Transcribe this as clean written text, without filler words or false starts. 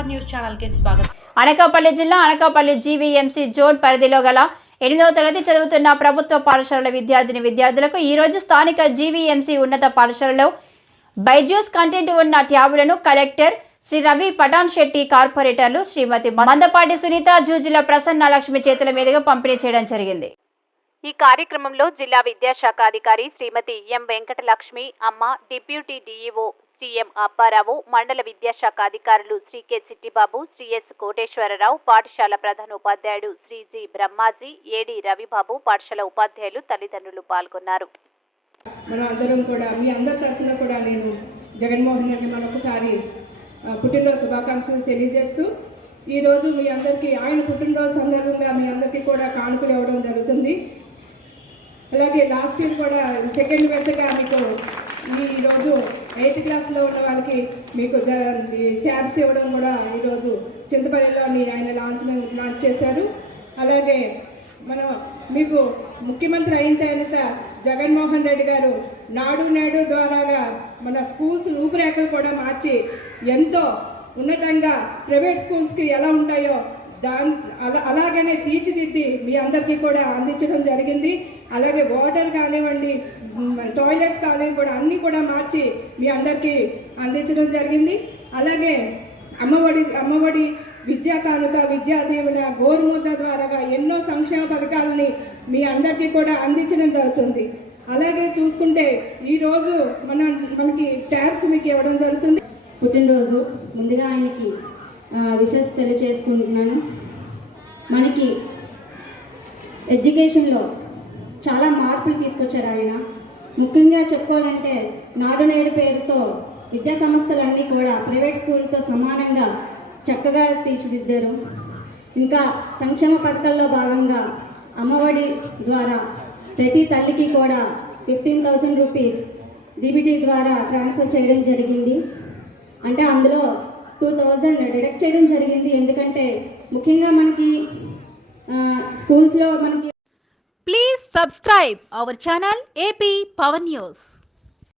Power news channel కి స్వాగతం. అనకాపల్లి జిల్లా అనకాపల్లి జీవీఎంసీ జోన్ పరిధిలో గల 8వ తరగతి చదువుతున్న ప్రభుత్వ పాఠశాలల విద్యార్థులకు ఈ రోజు స్థానిక జీవీఎంసీ ఉన్నత పాఠశాలలో బైజూస్ కంటెంట్ ఉన్న ట్యాబులను కలెక్టర్ శ్రీ రవి పటాన్ శెట్టి, కార్పొరేటర్లు శ్రీమతి మందపాటి సునీత, జూజిల ప్రసన్న లక్ష్మి చేతుల మీదుగా పంపిణీ చేయడం జరిగింది. ఈ కార్యక్రమంలో జిల్లా విద్యాశాఖ అధికారి శ్రీమతి ఎం వెంకటలక్ష్మి అమ్మ, డిప్యూటీ డీఈఓ శ్రీ ఎం అప్పారావు, మండల విద్యాశాఖ అధికారులు శ్రీ కె చిట్టిబాబు, శ్రీ ఎస్ కోటేశ్వరరావు, పాఠశాల ప్రధానోపాధ్యాయుడు శ్రీ జి బ్రహ్మాజీ, ఏడి రవిబాబు, పాఠశాల ఉపాధ్యాయులు, తల్లిదండ్రులు పాల్గొన్నారు. మనం అందరం కూడా మీ అందరి తరఫున కూడా నేను జగన్మోహన్ రెడ్డి మరొకసారి పుట్టినరోజు శుభాకాంక్షలు తెలియజేస్తూ ఈరోజు మీ అందరికీ ఆయన పుట్టినరోజు సందర్భంగా మీ అందరికీ కూడా కానుకలు ఇవ్వడం జరుగుతుంది. అలాగే లాస్ట్ ఇయర్ కూడా సెకండ్ విడతగా మీకు ఈరోజు 8th క్లాస్లో ఉన్న వాళ్ళకి మీకు ట్యాబ్స్ ఇవ్వడం కూడా ఈరోజు చింతపల్లిలోని ఆయన లాంచ్ చేశారు. అలాగే మనం మీకు ముఖ్యమంత్రి అయిన తర్వాత జగన్మోహన్ రెడ్డి గారు నాడు నేడు ద్వారాగా మన స్కూల్స్ రూపురేఖలు కూడా మార్చి ఎంతో ఉన్నతంగా ప్రైవేట్ స్కూల్స్కి ఎలా ఉంటాయో అలాగనే తీర్చిదిద్ది మీ అందరికీ కూడా అందించడం జరిగింది. అలాగే వాటర్ కానివ్వండి, టాయిలెట్స్ కానివ్వండి కూడా అన్నీ కూడా మార్చి మీ అందరికీ అందించడం జరిగింది. అలాగే అమ్మఒడి విద్యా కానుక, విద్యా దీవెన, గోరుముద్ద ద్వారాగా ఎన్నో సంక్షేమ పథకాలని మీ అందరికీ కూడా అందించడం జరుగుతుంది. అలాగే చూసుకుంటే ఈరోజు మనకి ట్యాబ్స్ మీకు ఇవ్వడం జరుగుతుంది. పుట్టినరోజు ముందుగా ఆయనకి విషెస్ తెలియజేసుకుంటున్నాను. మనకి ఎడ్యుకేషన్లో చాలా మార్పులు తీసుకొచ్చారు ఆయన. ముఖ్యంగా చెప్పుకోవాలంటే నాడు నేడు పేరుతో విద్యా సంస్థలన్నీ కూడా ప్రైవేట్ స్కూల్తో సమానంగా చక్కగా తీర్చిదిద్దారు. ఇంకా సంక్షేమ పథకాల్లో భాగంగా అమ్మఒడి ద్వారా ప్రతి తల్లికి కూడా 15,000 రూపీస్ డీబీటీ ద్వారా ట్రాన్స్ఫర్ చేయడం జరిగింది. అంటే అందులో 2,000 డిడక్ట్ చేయడం జరిగింది. ఎందుకంటే ముఖ్యంగా మనకి స్కూల్స్లో మనకి please subscribe our channel AP power news.